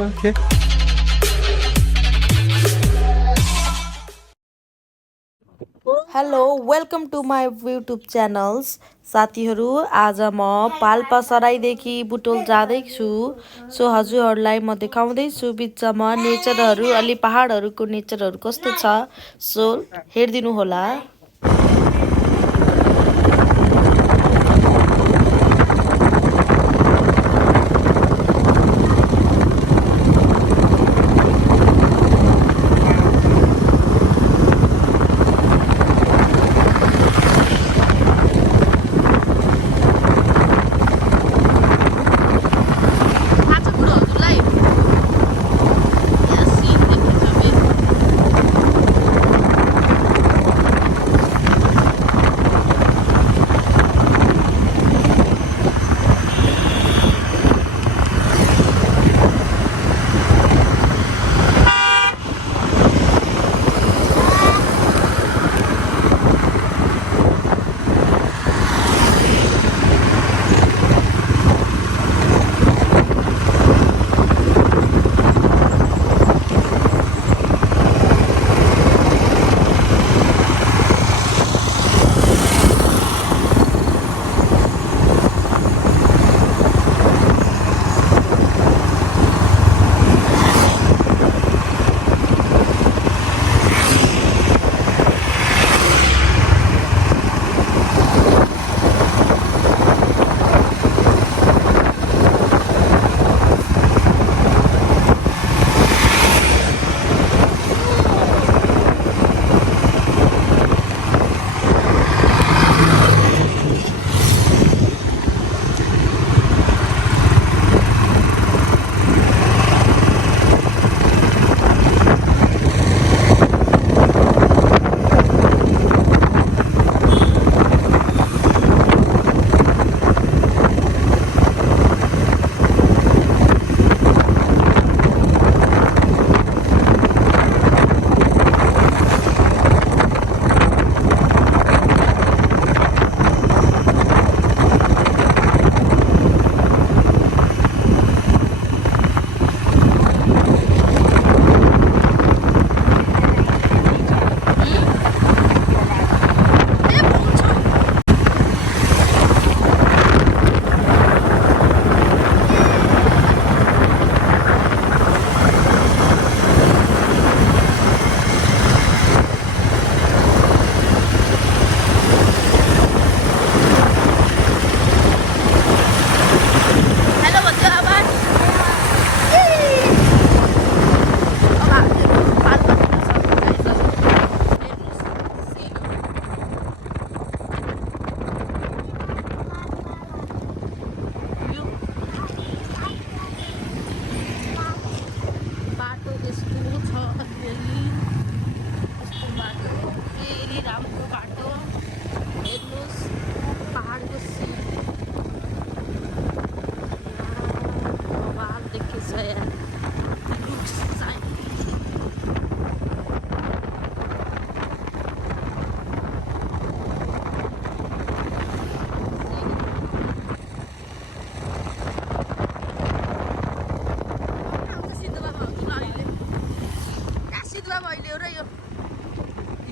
Okay. Hello welcome to my YouTube channels साथीहरू आज म पाल्पा सराईदेखि बुटोल जाँदैछु सो हजुरहरूलाई म देखाउँदैछु बिचमा नेचरहरू अलि पहाडहरूको नेचरहरू कस्तो छ सो हेरिदिनु होला।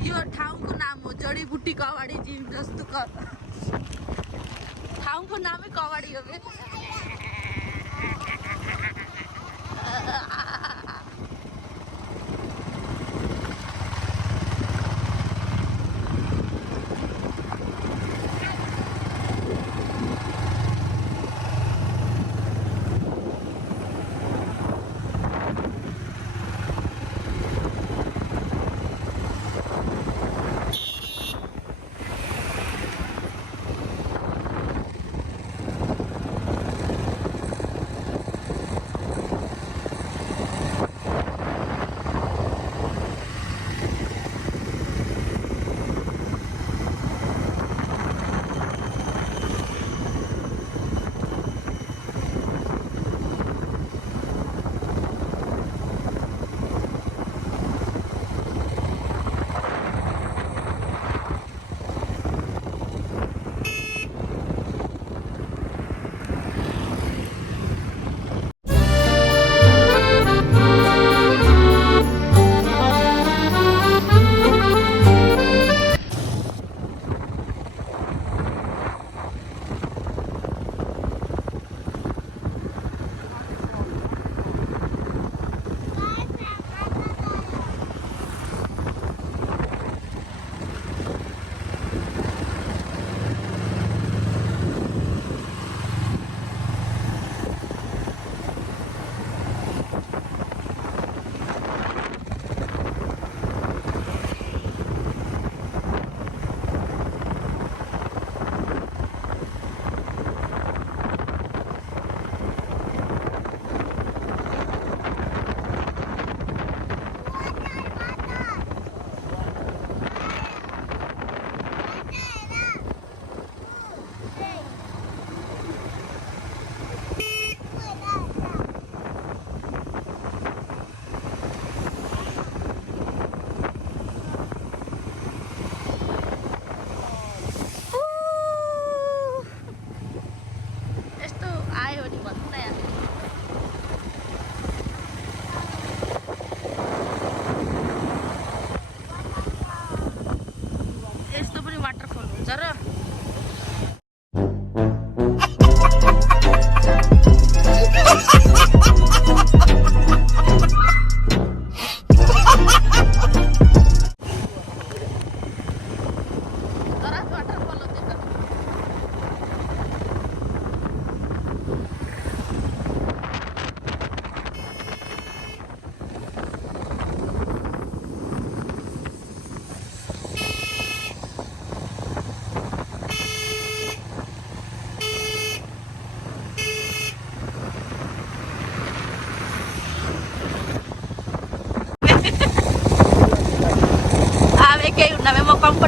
यो ठाउँको नाम हो जडीबुटी कवाडी जिम जस्तो ठाउँको नामै कवाडी हो के।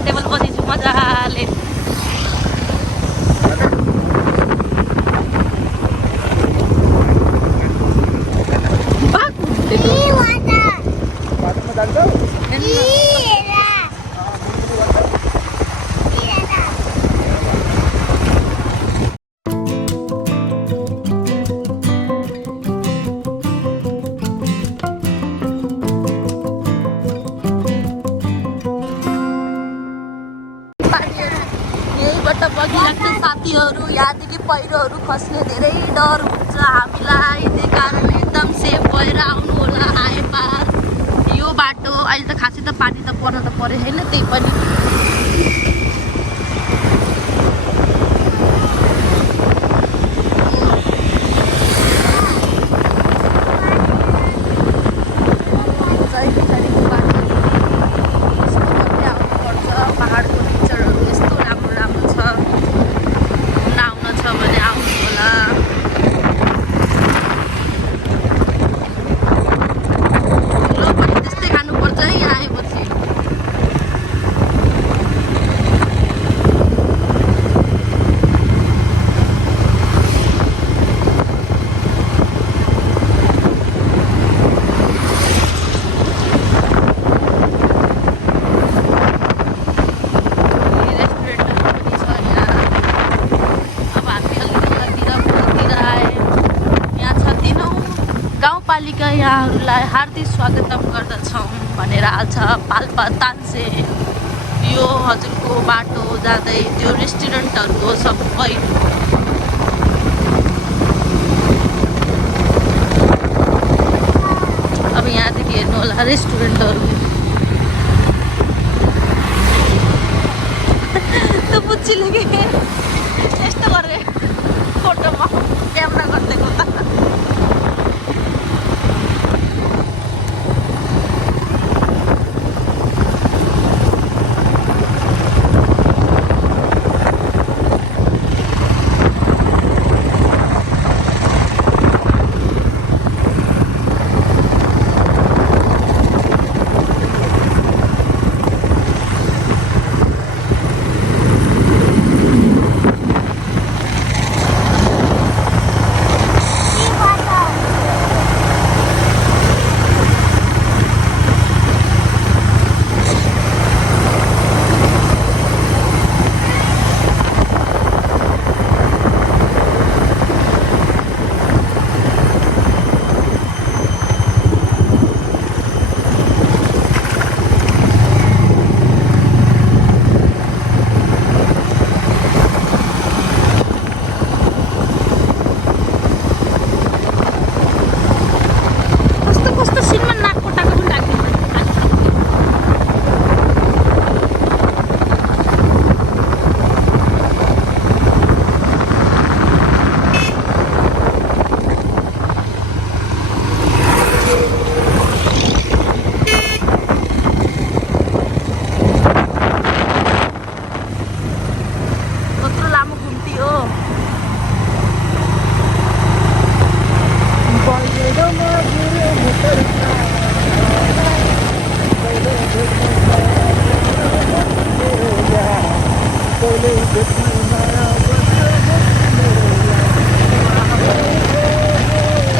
कम्फर्टेबल बसिछु मजाले। यहीबाट बगिरहेको साथीहरू, यहाँदेखि पहिरोहरू खस्ने धेरै डर हुन्छ हामीलाई, त्यही कारण एकदम सेफ भएर आउनु होला आए पार। यो बाटो अहिले त खासै त पानी त पर्न त परेको छैन, त्यही पनि गाउँपालिका यहाँहरूलाई हार्दिक स्वागतम गर्दछौँ भनेर हाल्छ पाल्पा तान्से। यो हजुरको बाटो जाँदै त्यो रेस्टुरेन्टहरू हो सबै। अब यहाँदेखि हेर्नु होला रेस्टुरेन्टहरू। त्यो पुच्चीले के यस्तो गरेर फोटोमा क्यामेरा गरिदिएको त।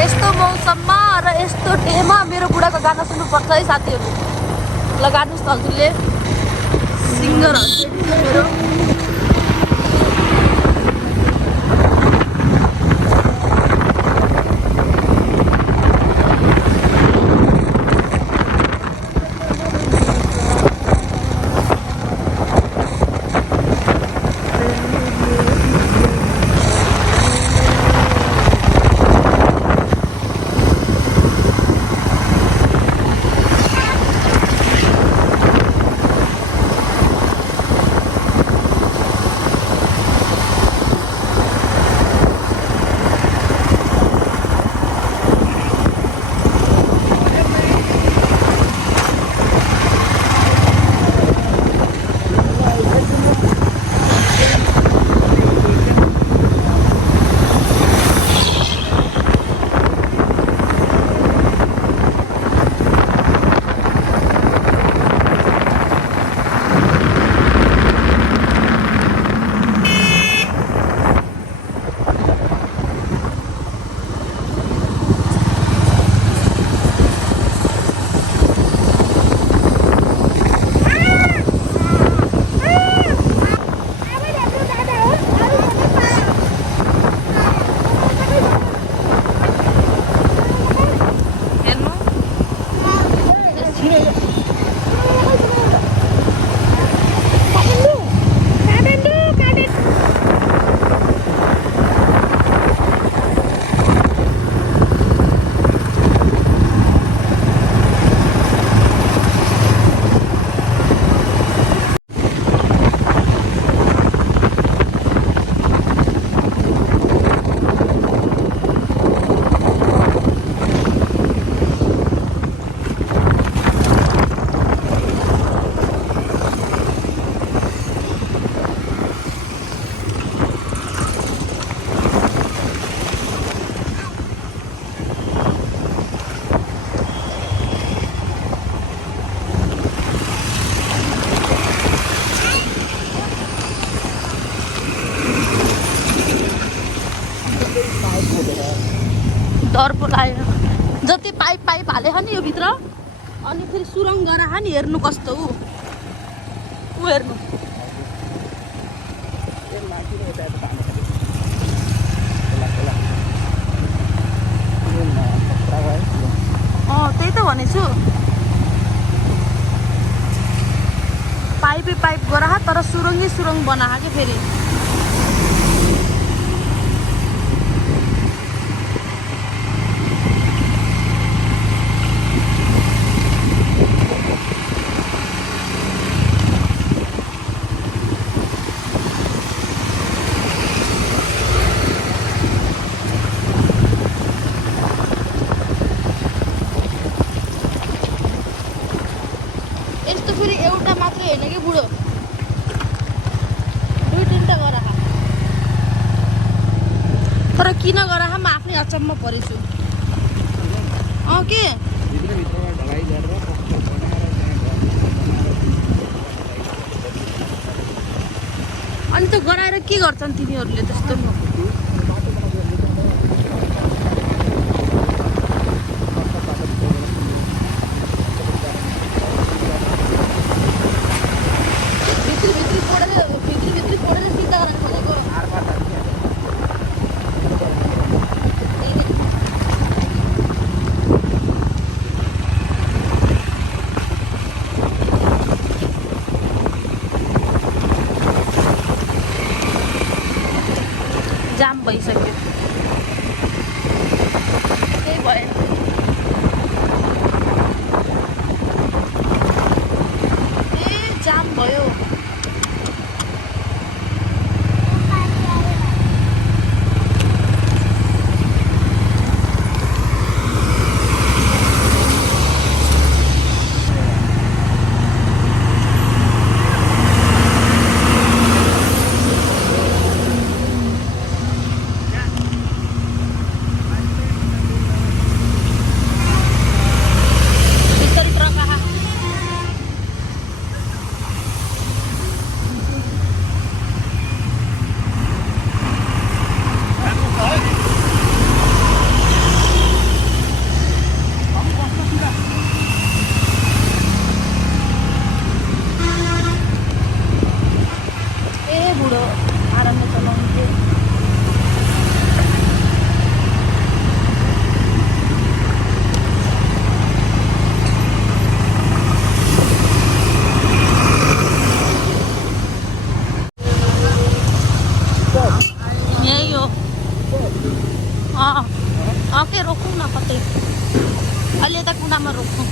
यस्तो मौसममा र यस्तो डेमा मेरो बुढाको गाना सुन्नुपर्छ है साथीहरू। लगाउनुहोस् न हजुरले, सिङ्गरहरू मेरो। डर पो लाग्यो जति पाइप पाइप हालेछ नि यो भित्र अनि फेरि सुरङ गराछ नि हेर्नु कस्तो ऊ हेर्नु त्यही त भनेछु पाइपै पाइप गराछ तर सुरङै सुरङ बनाछ कि फेरि यस्तो फेरि एउटा मात्रै होइन कि बुढो दुई तिनवटा गराख तर किन गराख म आफ्नै अचम्म परेछु के अनि त गराएर के गर्छन् तिनीहरूले त्यस्तो जाम भइसक्यो केही भएन जाम भयो के रोकौँ न कतै अहिले त कुनामा रोक्छौँ